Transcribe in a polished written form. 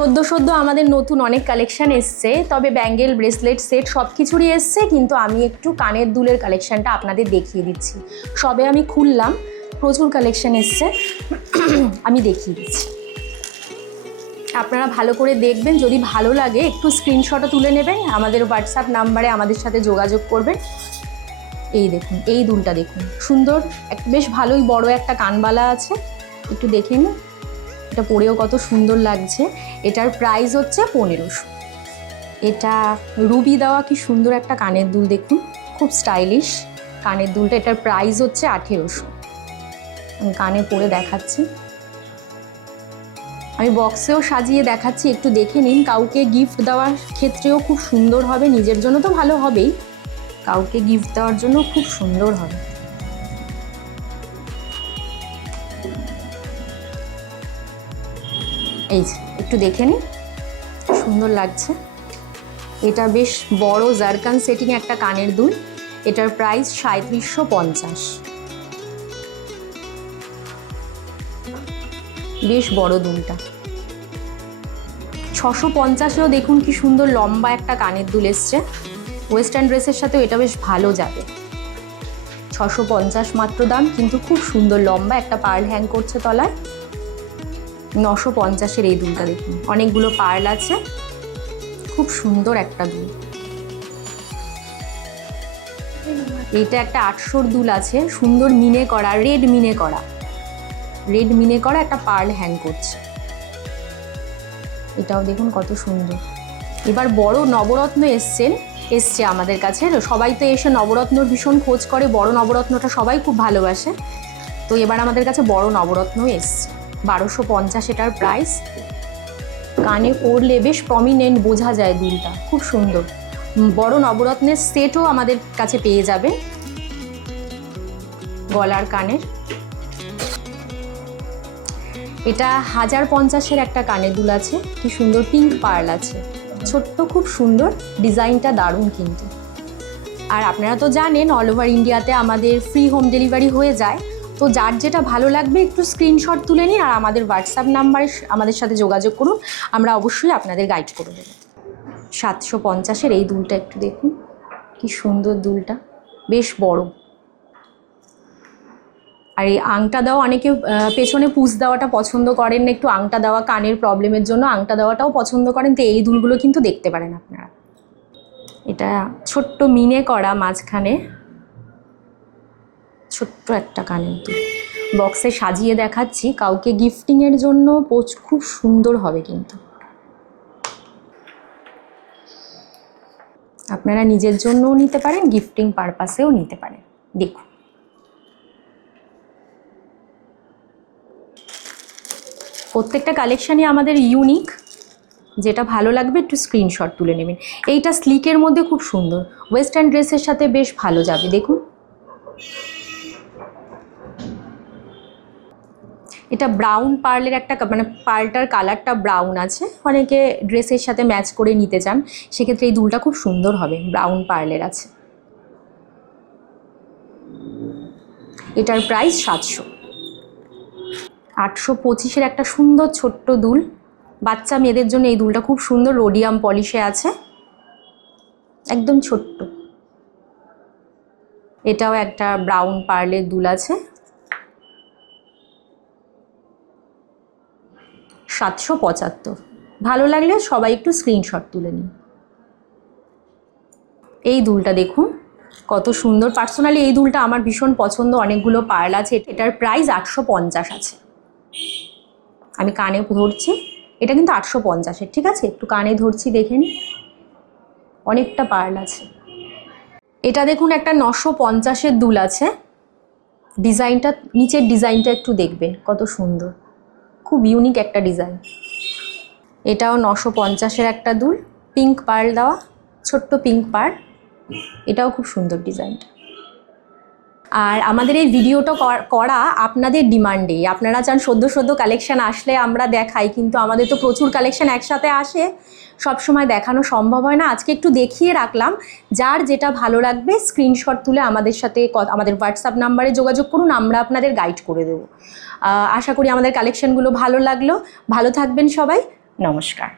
সদ্য আমাদের নতুন অনেক কালেকশন এসছে, তবে ব্যাঙ্গেল ব্রেসলেট সেট সব কিছুরই এসছে, কিন্তু আমি একটু কানের দুলের কালেকশনটা আপনাদের দেখিয়ে দিচ্ছি। সবে আমি খুললাম, প্রচুর কালেকশন এসছে, আমি দেখিয়ে দিচ্ছি। আপনারা ভালো করে দেখবেন, যদি ভালো লাগে একটু স্ক্রিনশটও তুলে নেবেন, আমাদের হোয়াটসঅ্যাপ নাম্বারে আমাদের সাথে যোগাযোগ করবেন। এই দেখুন, এই দুলটা দেখুন, সুন্দর, বেশ ভালোই বড় একটা কানবালা আছে, একটু দেখে নিন। এটা পরেও কত সুন্দর লাগছে। এটার প্রাইস হচ্ছে 1500। এটা রুবি দেওয়া কি সুন্দর একটা কানের দুল, দেখুন খুব স্টাইলিশ কানের দুলটা। এটার প্রাইস হচ্ছে 1800। আমি কানে পরে দেখাচ্ছি, আমি বক্সেও সাজিয়ে দেখাচ্ছি, একটু দেখে নিন। কাউকে গিফট দেওয়ার ক্ষেত্রেও খুব সুন্দর হবে, নিজের জন্য তো ভালো হবেই, কাউকে গিফট দেওয়ার জন্য খুব সুন্দর হবে। এই একটু দেখে নিন, সুন্দর লাগছে। এটা বেশ বড় জারকান সেটিং একটা কানের দুল। এটার প্রাইস 3750। বেশ বড় দুলটা। 650এও দেখুন কি সুন্দর লম্বা একটা কানের দুল এসছে। ওয়েস্টার্ন ড্রেসের সাথেও এটা বেশ ভালো যাবে। 650 মাত্র দাম, কিন্তু খুব সুন্দর লম্বা একটা পার্ল হ্যাং করছে তলায়। 950-এর এই দুলটা দেখুন, অনেকগুলো পার্ল আছে, খুব সুন্দর একটা দুল। এইটা একটা 800-র দুল আছে, সুন্দর মিনে করা, রেড মিনে করা একটা পার্ল হ্যাং করছে। এটাও দেখুন কত সুন্দর। এবার বড় নবরত্ন এসছে আমাদের কাছে। সবাই তো এসে নবরত্নর ভীষণ খোঁজ করে, বড় নবরত্নটা সবাই খুব ভালোবাসে, তো এবার আমাদের কাছে বড় নবরত্নও এসছে। 1250 এটার প্রাইস। কানে পরলে বেশ প্রমিনেন্ট বোঝা যায় দুলটা, খুব সুন্দর। বড় নবরত্নের সেটও আমাদের কাছে পেয়ে যাবে, গলার কানের। এটা 1050-এর একটা কানের দুল আছে, কি সুন্দর পিঙ্ক পার্ল আছে, ছোট্ট, খুব সুন্দর ডিজাইনটা, দারুণ কিন্তু। আর আপনারা তো জানেন অল ওভার ইন্ডিয়াতে আমাদের ফ্রি হোম ডেলিভারি হয়ে যায়, তো যার যেটা ভালো লাগবে একটু স্ক্রিনশট তুলে নিন আর আমাদের হোয়াটসঅ্যাপ নাম্বারে আমাদের সাথে যোগাযোগ করুন, আমরা অবশ্যই আপনাদের গাইড করে দেবো। 750-এর এই দুলটা একটু দেখুন, কি সুন্দর দুলটা, বেশ বড়। আর এই আংটা দেওয়া, অনেকে পেছনে পুশ দেওয়াটা পছন্দ করেন না, একটু আংটা দেওয়া, কানের প্রবলেমের জন্য আংটা দেওয়াটাও পছন্দ করেন, তো এই দুলগুলো কিন্তু দেখতে পারেন আপনারা। এটা ছোট্ট মিনে করা, মাঝখানে ছোট্ট একটা কানের দুল। বক্সে সাজিয়ে দেখাচ্ছি, কাউকে গিফটিংয়ের জন্য খুব সুন্দর হবে কিন্তু। আপনারা নিজের জন্যও নিতে পারেন, গিফটিং পারপাসেও নিতে পারেন। দেখুন, প্রত্যেকটা কালেকশানই আমাদের ইউনিক, যেটা ভালো লাগবে একটু স্ক্রিনশট তুলে নেবেন। এইটা স্লিকের মধ্যে খুব সুন্দর, ওয়েস্টার্ন ড্রেসের সাথে বেশ ভালো যাবে, দেখুন। এটা ব্রাউন পার্লের একটা, মানে পার্লটার কালারটা ব্রাউন আছে, অনেকে ড্রেসের সাথে ম্যাচ করে নিতে চান, সেক্ষেত্রে এই দুলটা খুব সুন্দর হবে, ব্রাউন পার্লের আছে। এটার প্রাইস 700। 825-এর একটা সুন্দর ছোট্ট দুল, বাচ্চা মেয়েদের জন্য এই দুলটা খুব সুন্দর, রোডিয়াম পলিশে আছে, একদম ছোট্ট। এটাও একটা ব্রাউন পার্লের দুল আছে, 775। ভালো লাগলে সবাই একটু স্ক্রিনশট তুলে নিন। এই দুলটা দেখুন কত সুন্দর, পার্সোনালি এই দুলটা আমার ভীষণ পছন্দ, অনেকগুলো পার্ল আছে। এটার প্রাইস 850 আছে। আমি কানে ধরছি, এটা কিন্তু 850-এর, ঠিক আছে, একটু কানে ধরছি, দেখে নিন, অনেকটা পার্ল আছে। এটা দেখুন একটা 950-এর দুল আছে, ডিজাইনটা, নিচের ডিজাইনটা একটু দেখবেন কত সুন্দর, খুব ইউনিক একটা ডিজাইন। এটাও 950-এর একটা দুল, পিঙ্ক পার্ল দেওয়া, ছোট্ট পিঙ্ক পার্ল, এটাও খুব সুন্দর ডিজাইনটা। আর আমাদের এই ভিডিওটা করা আপনাদের ডিমান্ডে, আপনারা চান সদ্য কালেকশান আসলে আমরা দেখাই, কিন্তু আমাদের তো প্রচুর কালেকশান একসাথে আসে, সব সময় দেখানো সম্ভব হয় না। আজকে একটু দেখিয়ে রাখলাম, যার যেটা ভালো লাগবে স্ক্রিনশট তুলে আমাদের সাথে আমাদের হোয়াটসঅ্যাপ নাম্বারে যোগাযোগ করুন, আমরা আপনাদের গাইড করে দেবো। আশা করি আমাদের কালেকশানগুলো ভালো লাগলো, ভালো থাকবেন সবাই, নমস্কার।